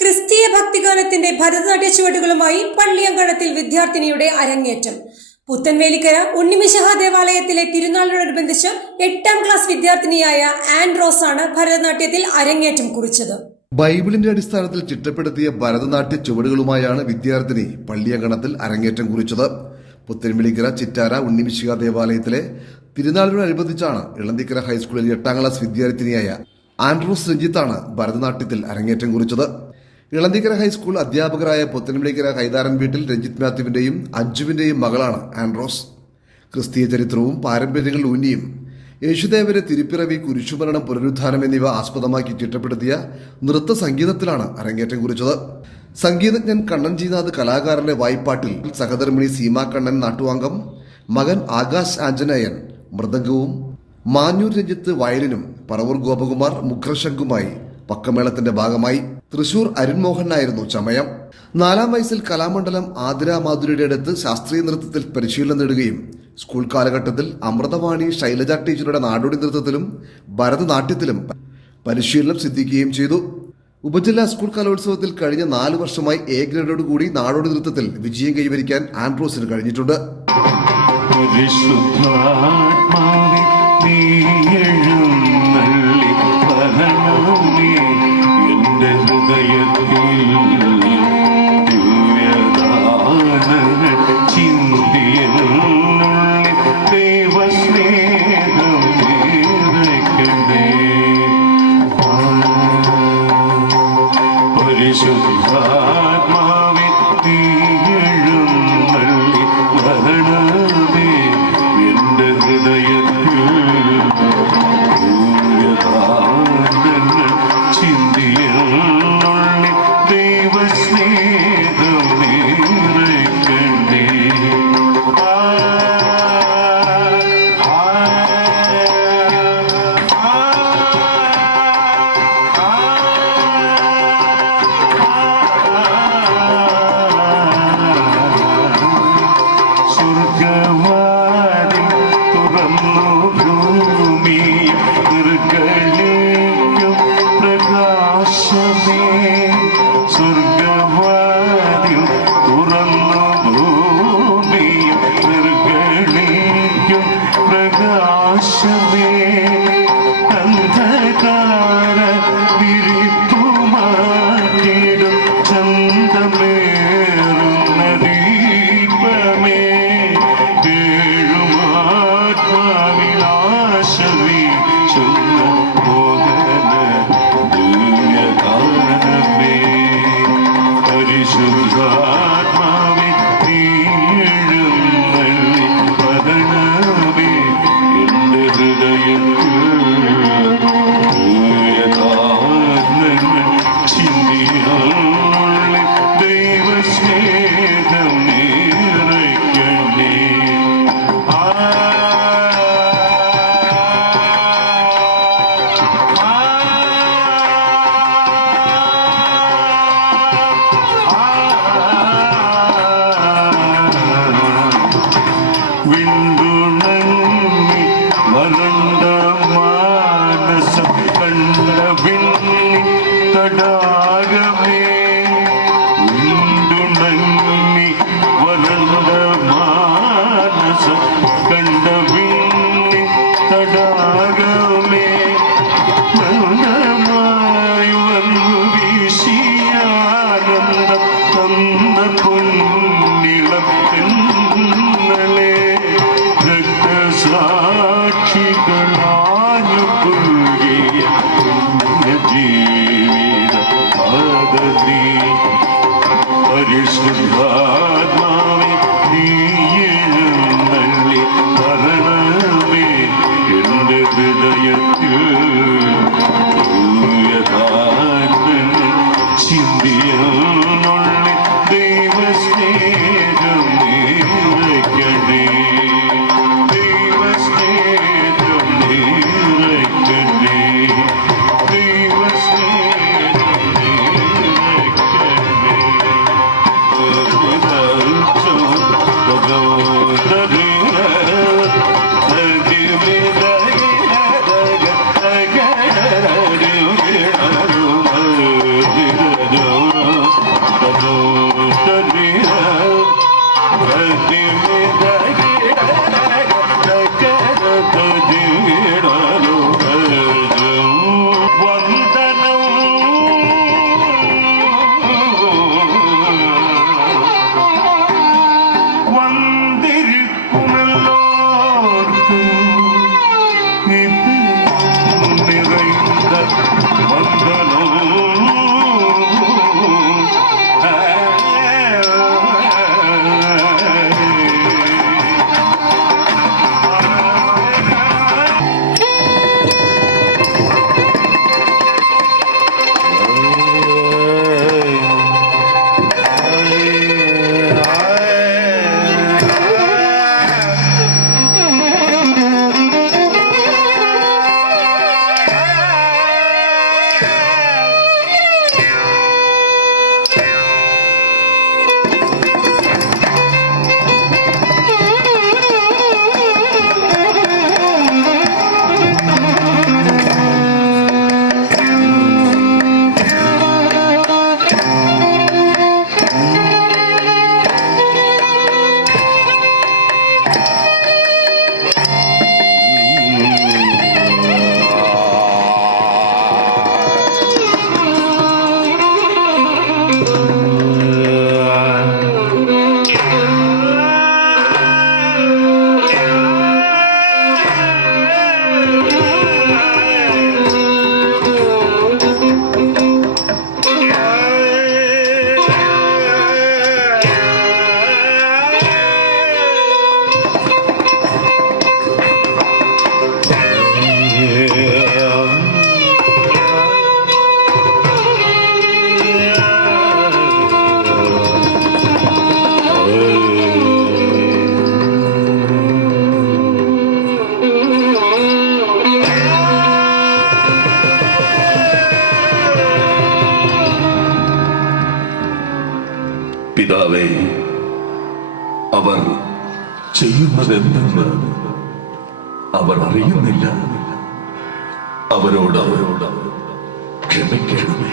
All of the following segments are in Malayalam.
ക്രിസ്തീയ ഭക്തിഗാനത്തിന്റെ ഭരതനാട്യ ചുവടുകളുമായി പള്ളിയങ്കണത്തിൽ വിദ്യാർത്ഥിനിയുടെ അരങ്ങേറ്റം. പുത്തൻവേലിക്കര ഉണ്ണിമിശിഹ ദേവാലയത്തിലെ തിരുനാളിനോടനുബന്ധിച്ച് 8ാം ക്ലാസ് വിദ്യാർത്ഥിനിയായ ആൻഡ്രോസ് ആണ് ഭരതനാട്യത്തിൽ അരങ്ങേറ്റം കുറിച്ചത്. ബൈബിളിന്റെ അടിസ്ഥാനത്തിൽ ചിട്ടപ്പെടുത്തിയ ഭരതനാട്യ ചുവടുകളുമായാണ് വിദ്യാർത്ഥിനി പള്ളിയങ്കണത്തിൽ അരങ്ങേറ്റം കുറിച്ചത്. പുത്തൻവേലിക്കര ചിറ്റാര ഉണ്ണിമിശിഹ ദേവാലയത്തിലെ തിരുനാളിനോടനുബന്ധിച്ചാണ് ഇളന്തിക്കര ഹൈസ്കൂളിലെ 8ാം ക്ലാസ് വിദ്യാർത്ഥിനിയായ ആൻഡ്രോസ് രഞ്ജിത്താണ് ഭരതനാട്യത്തിൽ അരങ്ങേറ്റം കുറിച്ചത്. ഇളന്തിക്കര ഹൈസ്കൂൾ അധ്യാപകരായ പുത്തൻവേലിക്കര കൈതാരൻ വീട്ടിൽ രഞ്ജിത്ത് മാത്യുവിന്റെയും അഞ്ജുവിന്റെയും മകളാണ് ആൻഡ്രോസ്. ക്രിസ്തീയ ചരിത്രവും പാരമ്പര്യങ്ങൾ ഊന്നിയും യേശുദേവന്റെ തിരുപ്പിറവി, കുരിശുമരണം, പുനരുദ്ധാനം എന്നിവ ആസ്പദമാക്കി ചിട്ടപ്പെടുത്തിയ നൃത്ത സംഗീതത്തിലാണ് അരങ്ങേറ്റം കുറിച്ചത്. സംഗീതജ്ഞൻ കണ്ണൻ ജീനാഥ് കലാകാരന്റെ വായ്പാട്ടിൽ സഹധർമ്മിണി സീമാ കണ്ണൻ നാട്ടുവാങ്കം, മകൻ ആകാശ് ആഞ്ജനേയൻ മൃദംഗവും, മാഞ്ഞൂർ രഞ്ജിത്ത് വയലിനും, പറവൂർ ഗോപകുമാർ മുഖർശംഖുമായി പക്കമേളത്തിന്റെ ഭാഗമായി. തൃശൂർ അരുൺമോഹനായിരുന്നു ചമയം. 4ാം വയസ്സിൽ കലാമണ്ഡലം ആതിര മാധുരിയുടെ അടുത്ത് ശാസ്ത്രീയ നൃത്തത്തിൽ പരിശീലനം നേടുകയും സ്കൂൾ കാലഘട്ടത്തിൽ അമൃതവാണി ശൈലജ ടീച്ചറുടെ നാടോടി നൃത്തത്തിലും ഭരതനാട്യത്തിലും പരിശീലനം സിദ്ധിക്കുകയും ചെയ്തു. ഉപജില്ലാ സ്കൂൾ കലോത്സവത്തിൽ കഴിഞ്ഞ 4 വർഷമായി എ ഗ്രേഡോടുകൂടി നാടോടി നൃത്തത്തിൽ വിജയം കൈവരിക്കാൻ ആൻഡ്രോസിന് കഴിഞ്ഞിട്ടുണ്ട്. പിതാവേ, അവർ ചെയ്യുന്നതെന്തെന്ന് അവർ അറിയുന്നില്ല. അവരോട് ക്ഷമിക്കണമേ.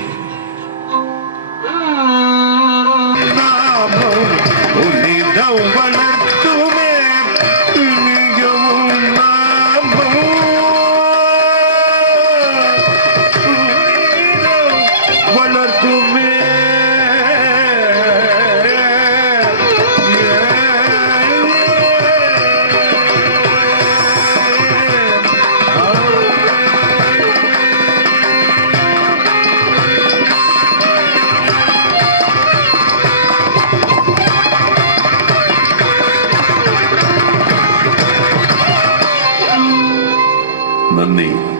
നന്ദി.